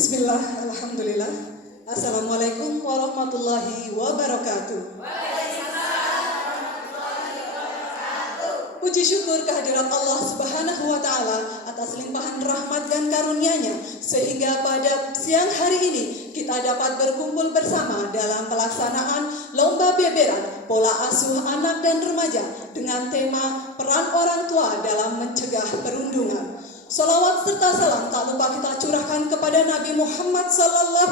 Bismillah, alhamdulillah. Assalamualaikum warahmatullahi wabarakatuh. Puji syukur kehadirat Allah Subhanahu wa Ta'ala atas limpahan rahmat dan karunia-Nya, sehingga pada siang hari ini kita dapat berkumpul bersama dalam pelaksanaan Lomba Beberan Pola Asuh Anak dan Remaja dengan tema peran orang tua dalam mencegah perundungan. Salawat serta salam tak lupa kita curahkan kepada Nabi Muhammad SAW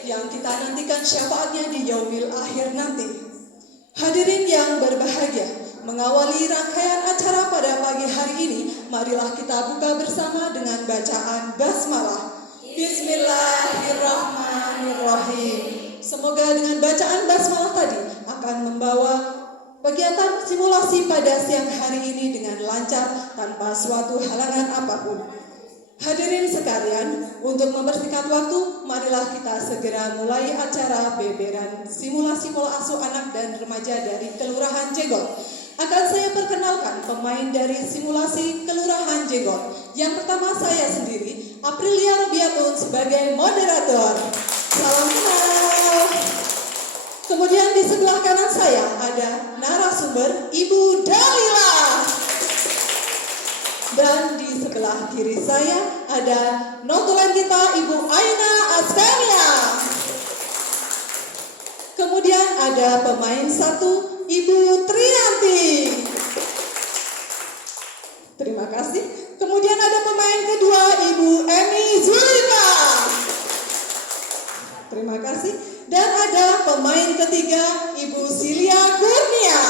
yang kita nantikan syafaatnya di yaumil akhir nanti. Hadirin yang berbahagia, mengawali rangkaian acara pada pagi hari ini, marilah kita buka bersama dengan bacaan basmalah. Bismillahirrahmanirrahim. Semoga dengan bacaan basmalah tadi akan membawa kegiatan simulasi pada siang hari ini dengan lancar tanpa suatu halangan apapun. Hadirin sekalian, untuk mempersingkat waktu, marilah kita segera mulai acara beberan simulasi pola asuh anak dan remaja dari Kelurahan Jenggot. Akan saya perkenalkan pemain dari simulasi Kelurahan Jenggot. Yang pertama saya sendiri, Aprilia Robiatun sebagai moderator. Salam kenal. Kemudian di sebelah kanan saya ada narasumber Ibu Dalila. Dan di sebelah kiri saya ada notulen kita Ibu Aina Asfania. Kemudian ada pemain satu Ibu Trianti. Terima kasih. Kemudian ada pemain kedua Ibu Emi Zulika. Terima kasih. Dan ada pemain ketiga Ibu Silia Kurnia.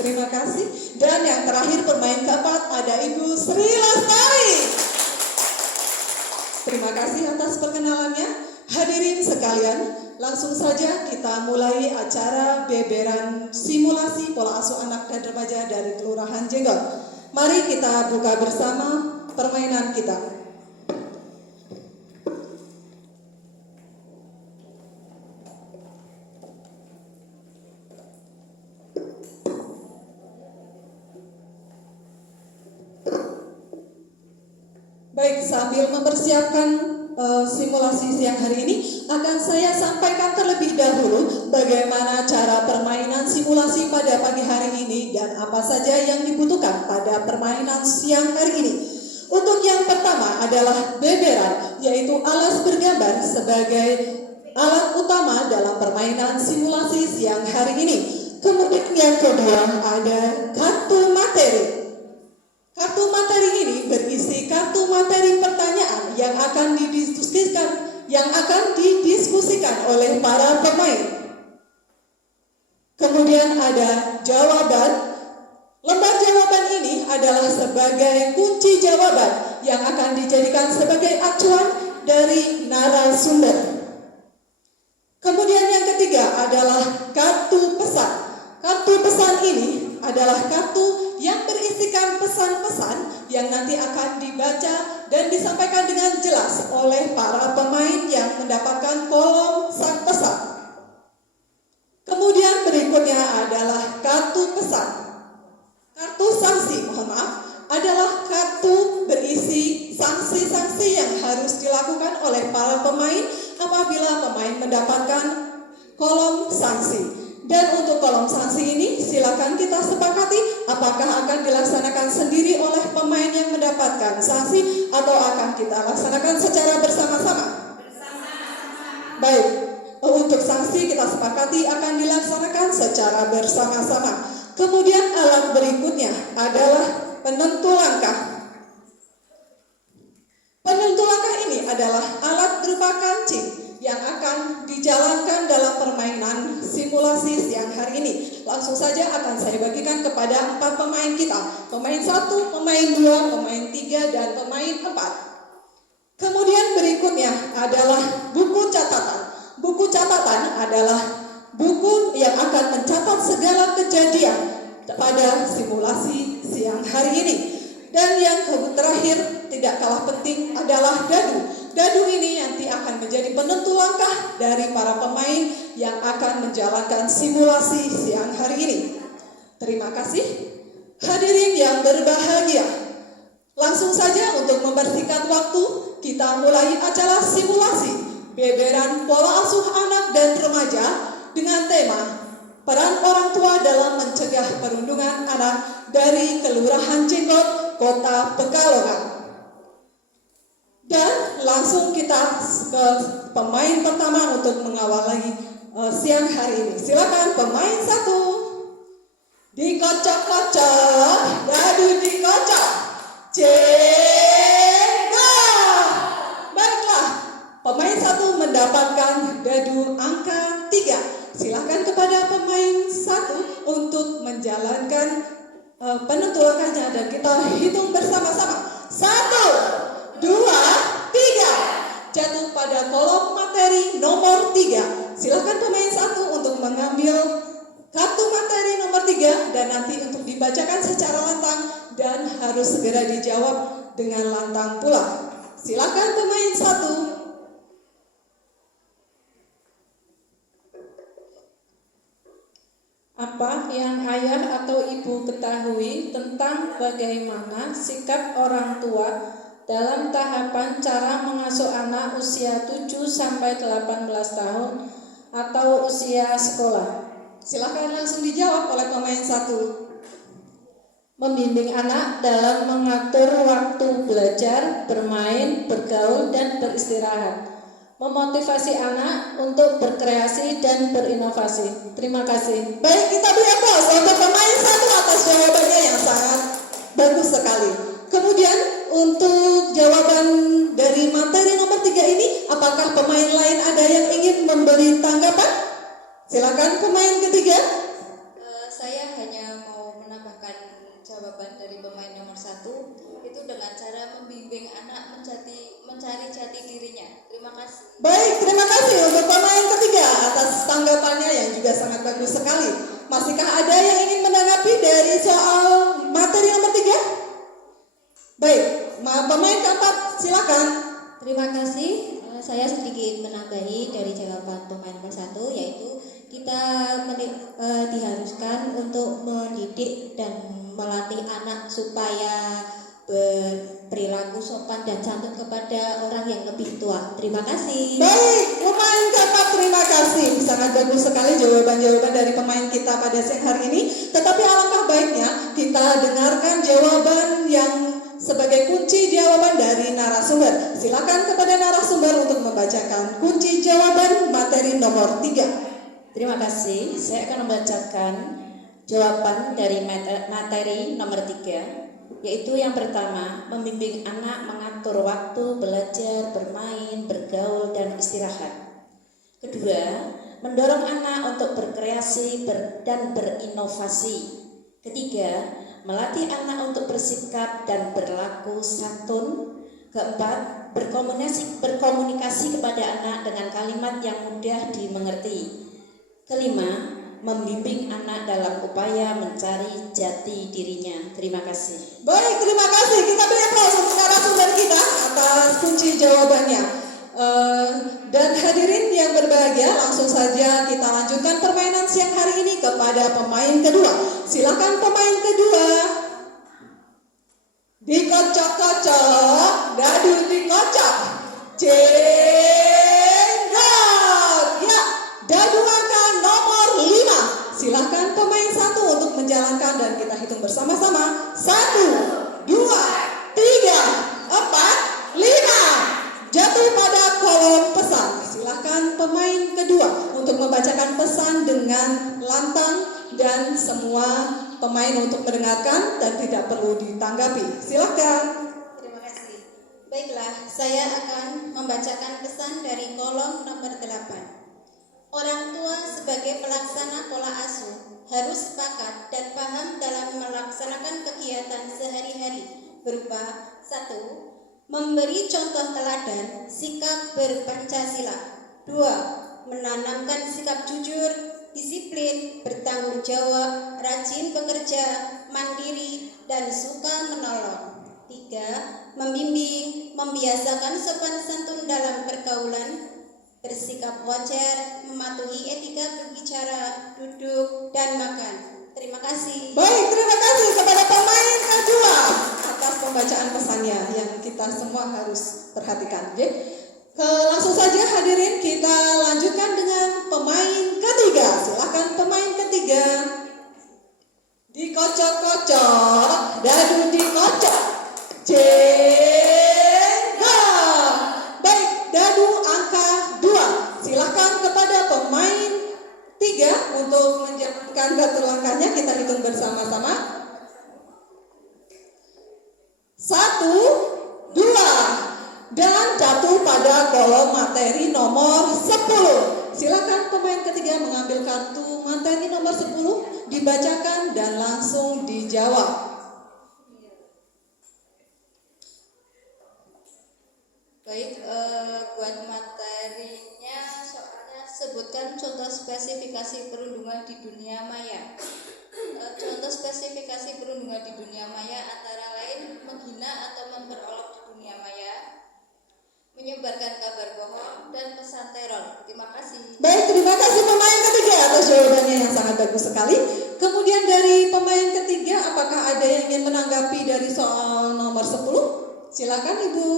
Terima kasih. Dan yang terakhir pemain keempat ada Ibu Sri Lestari. Terima kasih atas perkenalannya. Hadirin sekalian, langsung saja kita mulai acara beberan simulasi pola asuh anak dan remaja dari Kelurahan Jenggot. Mari kita buka bersama permainan kita. Baik, sambil mempersiapkan simulasi siang hari ini, akan saya sampaikan terlebih dahulu bagaimana cara permainan simulasi pada pagi hari ini dan apa saja yang dibutuhkan pada permainan siang hari ini. Untuk yang pertama adalah beberan, yaitu alas bergambar sebagai alat utama dalam permainan simulasi siang hari ini. Kemudian yang kedua ada kartu materi. Kartu materi ini berisi kartu materi pertanyaan yang akan didiskusikan oleh para pemain. Kemudian ada jawaban. Lembar jawaban ini adalah sebagai kunci jawaban yang akan dijadikan sebagai acuan dari narasumber. Kemudian yang ketiga adalah kartu pesan. Kartu pesan ini adalah kartu yang berisikan pesan-pesan yang nanti akan dibaca dan disampaikan dengan jelas oleh para pemain yang mendapatkan kolom sang pesan. Kemudian berikutnya adalah kartu pesan. Kartu sanksi, adalah kartu berisi sanksi-sanksi yang harus dilakukan oleh para pemain apabila pemain mendapatkan kolom sanksi. Dan untuk kolom sanksi ini silakan kita sepakati apakah akan dilaksanakan sendiri oleh pemain yang mendapatkan sanksi atau akan kita laksanakan secara bersama-sama. Baik, untuk sanksi kita sepakati akan dilaksanakan secara bersama-sama. Kemudian alat berikutnya adalah penentu langkah. Penentu langkah ini adalah alat berupa kancing yang akan dijalankan dalam permainan simulasi siang hari ini. Langsung saja akan saya bagikan kepada 4 pemain kita. Pemain 1, pemain 2, pemain 3, dan pemain 4. Kemudian berikutnya adalah buku catatan. Buku catatan adalah buku yang akan mencatat segala kejadian pada simulasi siang hari ini. Dan yang terakhir tidak kalah penting adalah dadu. Dadu ini nanti akan menjadi penentu langkah dari para pemain yang akan menjalankan simulasi siang hari ini. Terima kasih. Hadirin yang berbahagia, Langsung saja untuk mempersingkat waktu, kita mulai acara simulasi beberan pola asuh anak dan remaja dengan tema peran orang tua dalam mencegah perundungan anak dari Kelurahan Jenggot, Kota Pekalongan. Dan langsung kita ke pemain pertama untuk mengawali siang hari ini. Silakan pemain 1. Dikocok-kocok, dadu dikocok. Jenggot. Baiklah, pemain 1 mendapatkan dadu angka 3. Silakan kepada pemain 1 untuk menjalankan penentuannya dan kita hitung bersama-sama. 1, 2, 3. Jatuh pada kolom materi nomor 3. Silakan pemain 1 untuk mengambil kartu materi nomor 3 dan nanti untuk dibacakan secara lantang dan harus segera dijawab dengan lantang pula. Silakan pemain 1. Apa yang ayah atau ibu ketahui tentang bagaimana sikap orang tua dalam tahapan cara mengasuh anak usia 7-18 tahun atau usia sekolah? Silakan langsung dijawab oleh pemain 1. Membimbing anak dalam mengatur waktu belajar, bermain, bergaul, dan beristirahat. Memotivasi anak untuk berkreasi dan berinovasi. Terima kasih. Baik, kita beri aplaus untuk pemain 1 atas jawabannya yang sangat bagus sekali. Kemudian untuk jawaban dari materi nomor 3 ini, apakah pemain lain ada yang ingin memberi tanggapan? Silakan pemain ketiga. Saya hanya mau menambahkan jawaban dari pemain nomor 1 itu dengan cara membimbing anak mencari jati dirinya. Terima kasih. Baik, terima kasih untuk pemain ketiga atas tanggapannya yang juga sangat bagus sekali. Masihkah ada yang ingin menanggapi dari soal materi nomor 3? Baik, pemain keempat silakan. Terima kasih. Saya sedikit menambahi dari jawaban pemain nomor 1, yaitu kita diharuskan untuk mendidik dan melatih anak supaya berperilaku sopan dan santun kepada orang yang lebih tua. Terima kasih. Baik, pemain keempat terima kasih. Sangat bagus sekali jawaban-jawaban dari pemain kita pada siang hari ini. Tetapi alangkah baiknya kita dengarkan jawaban yang sebagai kunci jawaban dari narasumber. Silakan kepada narasumber untuk membacakan kunci jawaban materi nomor 3. Terima kasih. Saya akan membacakan jawaban dari materi nomor 3, yaitu yang pertama, membimbing anak mengatur waktu belajar, bermain, bergaul, dan istirahat. Kedua, mendorong anak untuk berkreasi dan berinovasi. Ketiga, melatih anak untuk bersikap dan berlaku santun. Keempat, berkomunikasi kepada anak dengan kalimat yang mudah dimengerti. Kelima, membimbing anak dalam upaya mencari jati dirinya. Terima kasih. Baik, terima kasih. Kita beri aplaus untuk narasumber kita atas kunci jawabannya. Dan hadirin yang berbahagia, langsung saja kita lanjutkan permainan siang hari ini kepada pemain kedua. Silakan pemain kedua. Dikocok-kocok, dadu dikocok. Jenggot. Ya, dadu angka nomor 5. Silakan pemain 1 untuk menjalankan dan kita hitung bersama-sama. 1, 2, 3, 4, 5. Jatuh pada kolom pesan. Silakan pemain kedua untuk membacakan pesan dengan lantang dan semua pemain untuk mendengarkan dan tidak perlu ditanggapi. Silakan. Terima kasih. Baiklah, saya akan membacakan pesan dari kolom nomor 8. Orang tua sebagai pelaksana pola asuh harus sepakat dan paham dalam melaksanakan kegiatan sehari-hari berupa 1. Memberi contoh teladan sikap berpancasila. 2. Menanamkan sikap jujur, disiplin, bertanggung jawab, rajin bekerja, mandiri, dan suka menolong. 3. Membimbing, membiasakan sopan santun dalam pergaulan, bersikap wajar, mematuhi etika berbicara, duduk, dan makan. Terima kasih. Baik, terima kasih kepada pemain kedua atas pembacaan pesan kita semua harus perhatikan. Oke? Langsung saja hadirin kita lanjutkan dengan pemain ketiga. Silakan pemain ketiga. Dikocok-kocok, dadu dikocok. Jengga. Baik, dadu angka 2. Silakan kepada pemain 3 untuk menjalankan batu langkahnya. Kita hitung bersama-sama. 1, 2, dan jatuh pada kolom materi nomor 10. Silakan pemain ketiga mengambil kartu materi nomor 10, dibacakan dan langsung dijawab. Baik, buat materinya soalnya sebutkan contoh spesifikasi perundungan di dunia maya. Contoh spesifikasi perundungan di dunia maya antara lain menghina atau memperolok di dunia maya, menyebarkan kabar bohong, dan pesan teror. Terima kasih. Baik, terima kasih pemain ketiga atas jawabannya yang sangat bagus sekali. Kemudian dari pemain ketiga, apakah ada yang ingin menanggapi dari soal nomor 10? Silakan Ibu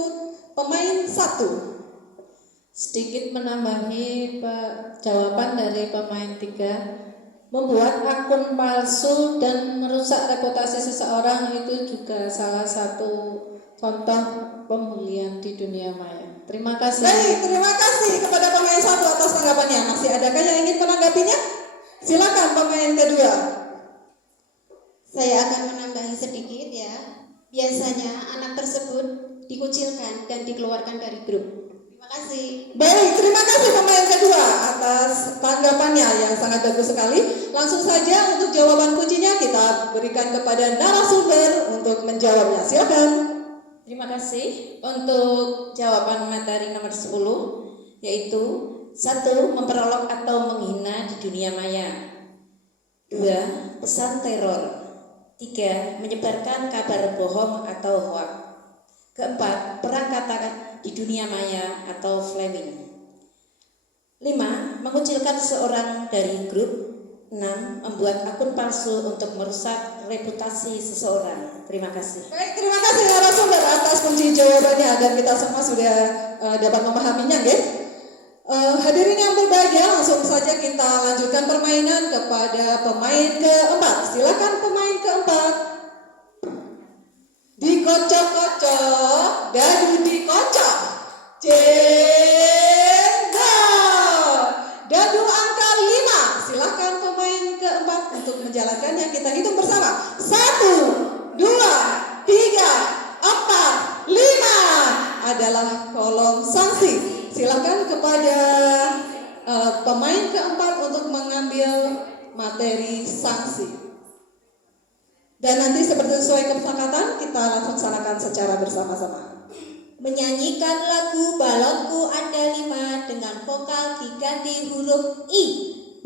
pemain 1. Sedikit menambahi jawaban dari pemain 3. Membuat akun palsu dan merusak reputasi seseorang itu juga salah satu contoh pembulian di dunia maya. Terima kasih. Baik, terima kasih kepada pemain 1 atas tanggapannya. Masih adakah yang ingin menanggapinya? Silakan pemain kedua. Saya akan menambahi sedikit ya. Biasanya anak tersebut dikucilkan dan dikeluarkan dari grup. Terima kasih. Baik, terima kasih pemain kedua atas tanggapannya yang sangat bagus sekali. Langsung saja untuk jawaban kuncinya kita berikan kepada narasumber untuk menjawabnya. Silakan. Terima kasih untuk jawaban materi nomor 10, yaitu 1. Memperolok atau menghina di dunia maya. 2. Pesan teror. 3. Menyebarkan kabar bohong atau hoax. Keempat, perang kata di dunia maya atau flaming. 5. Mengucilkan seseorang dari grup. 6. Membuat akun palsu untuk merusak reputasi seseorang. Terima kasih. Baik, terima kasih narasumber atas kunci jawabannya dan kita semua sudah dapat memahaminya, nggih? Hadirin yang berbahagia, langsung saja kita lanjutkan permainan kepada pemain keempat. Silakan pemain keempat. Dikocok-kocok, dadu dikocok. Jengga. Dadu angka 5. Silakan pemain keempat untuk menjalankannya. Kita hitung bersama. 1, 2, 3, 4, 5 adalah kolom sanksi. Silakan kepada pemain keempat untuk mengambil materi sanksi. Dan nanti seperti sesuai kesepakatan kita langsung laksanakan secara bersama-sama. Menyanyikan lagu Balonku Ada 5 dengan vokal diganti huruf I.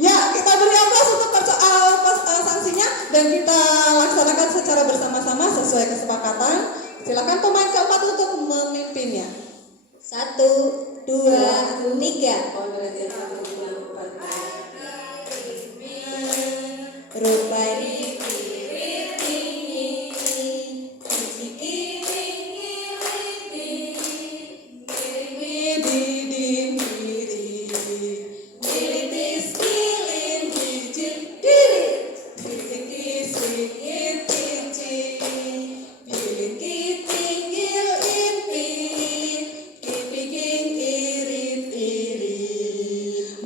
Ya, kita beri aplaus untuk sanksinya dan kita laksanakan secara bersama-sama sesuai kesepakatan. Silakan pemain keempat untuk memimpinnya. 1, 2, 3. Rupai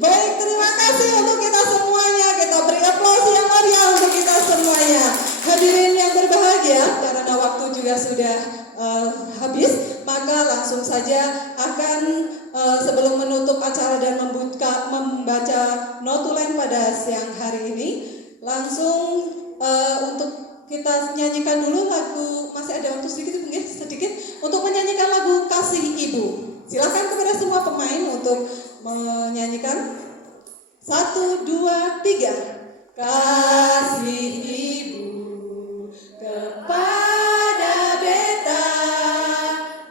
Baik, terima kasih untuk kita semuanya. Kita beri aplaus yang meriah untuk kita semuanya. Hadirin yang berbahagia, karena waktu juga sudah habis, maka langsung saja akan sebelum menutup acara dan membaca notulen pada siang hari ini, langsung untuk kita nyanyikan dulu lagu, masih ada waktu sedikit untuk menyanyikan lagu Kasih Ibu. Silakan kepada semua pemain untuk menyanyikan. 1, 2, 3. Kasih Ibu kepada beta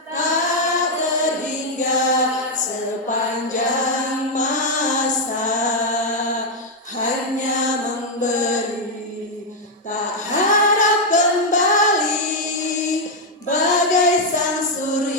tak terhingga sepanjang masa, hanya memberi tak harap kembali bagai sang surya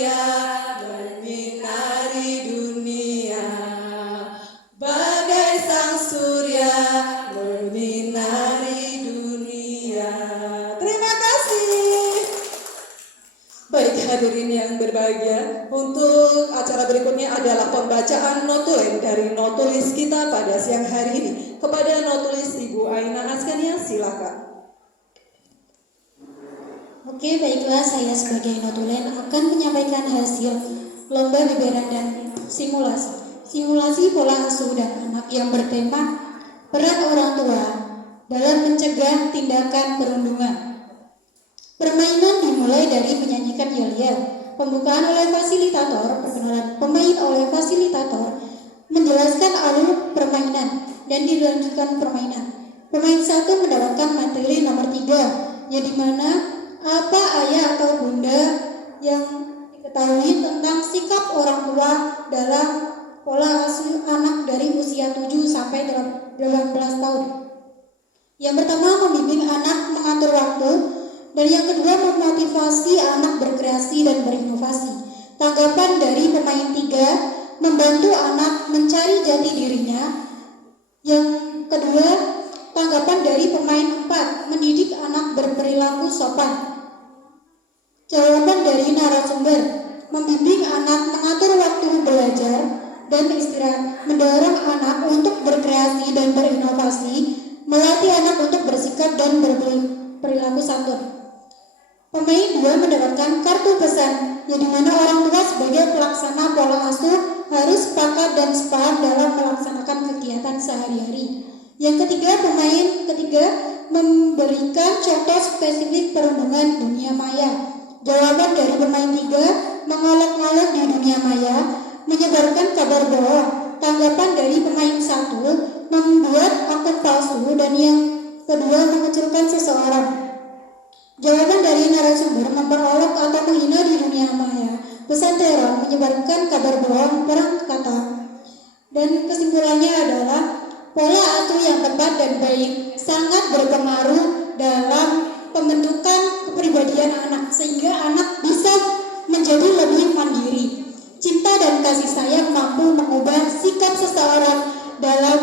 hadirin yang berbahagia, untuk acara berikutnya adalah pembacaan notulen dari notulis kita pada siang hari ini. Kepada notulis Ibu Aina Askania, silakan. Oke, baiklah, saya sebagai notulen akan menyampaikan hasil lomba bimbingan dan simulasi. Simulasi pola asuh dan anak yang bertema peran orang tua dalam mencegah tindakan perundungan. Permainan dimulai dari menyanyikan yel-yel, pembukaan oleh fasilitator, perkenalan pemain oleh fasilitator, menjelaskan alur permainan, dan dilanjutkan permainan. Pemain 1 mendapatkan materi nomor 3, yang dimana apa ayah atau bunda yang diketahui tentang sikap orang tua dalam pola asuh anak dari usia 7 sampai 18 tahun. Yang pertama, membimbing anak mengatur waktu, dan yang kedua, memotivasi anak berkreasi dan berinovasi. Tanggapan dari pemain 3, membantu anak mencari jati dirinya. Yang kedua, tanggapan dari pemain 4, mendidik anak berperilaku sopan. Jawaban dari narasumber, membimbing anak mengatur waktu belajar dan istirahat, mendorong anak untuk berkreasi dan berinovasi, melatih anak untuk bersikap dan berperilaku santun. Pemain 2 mendapatkan kartu pesan, yang dimana orang tua sebagai pelaksana pola asuh harus sepakat dan sepaham dalam melaksanakan kegiatan sehari-hari. Yang ketiga, pemain ketiga memberikan contoh spesifik perundungan dunia maya. Jawaban dari pemain 3, mengolok-olok di dunia maya, menyebarkan kabar bohong. Tanggapan dari pemain 1, membuat akun palsu, dan yang kedua, mengecilkan seseorang. Jawaban dari narasumber, memperolok atau menghina di dunia maya, pesan teror, menyebarkan kabar bohong, perang kata. Dan kesimpulannya adalah pola asuh yang tepat dan baik sangat berpengaruh dalam pembentukan kepribadian anak, sehingga anak bisa menjadi lebih mandiri. Cinta dan kasih sayang mampu mengubah sikap seseorang dalam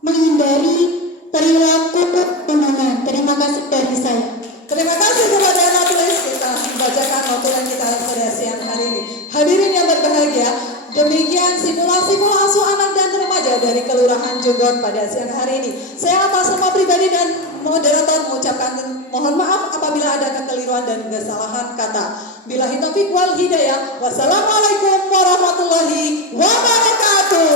menghindari perilaku perundungan. Terima kasih dari saya. Terima kasih kepada notulis kita membacakan notulen kita pada siang hari ini. Hadirin yang berbahagia, demikian simulasi pola asuh anak dan remaja dari Kelurahan Jonggon pada siang hari ini. Saya atas nama pribadi dan moderator mengucapkan mohon maaf apabila ada kekeliruan dan kesalahan kata. Billahi taufiq wal hidayah. Wassalamualaikum warahmatullahi wabarakatuh.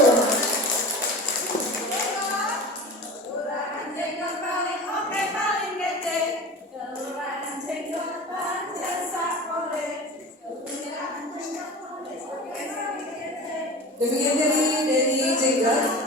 Demikian dari Jenggot.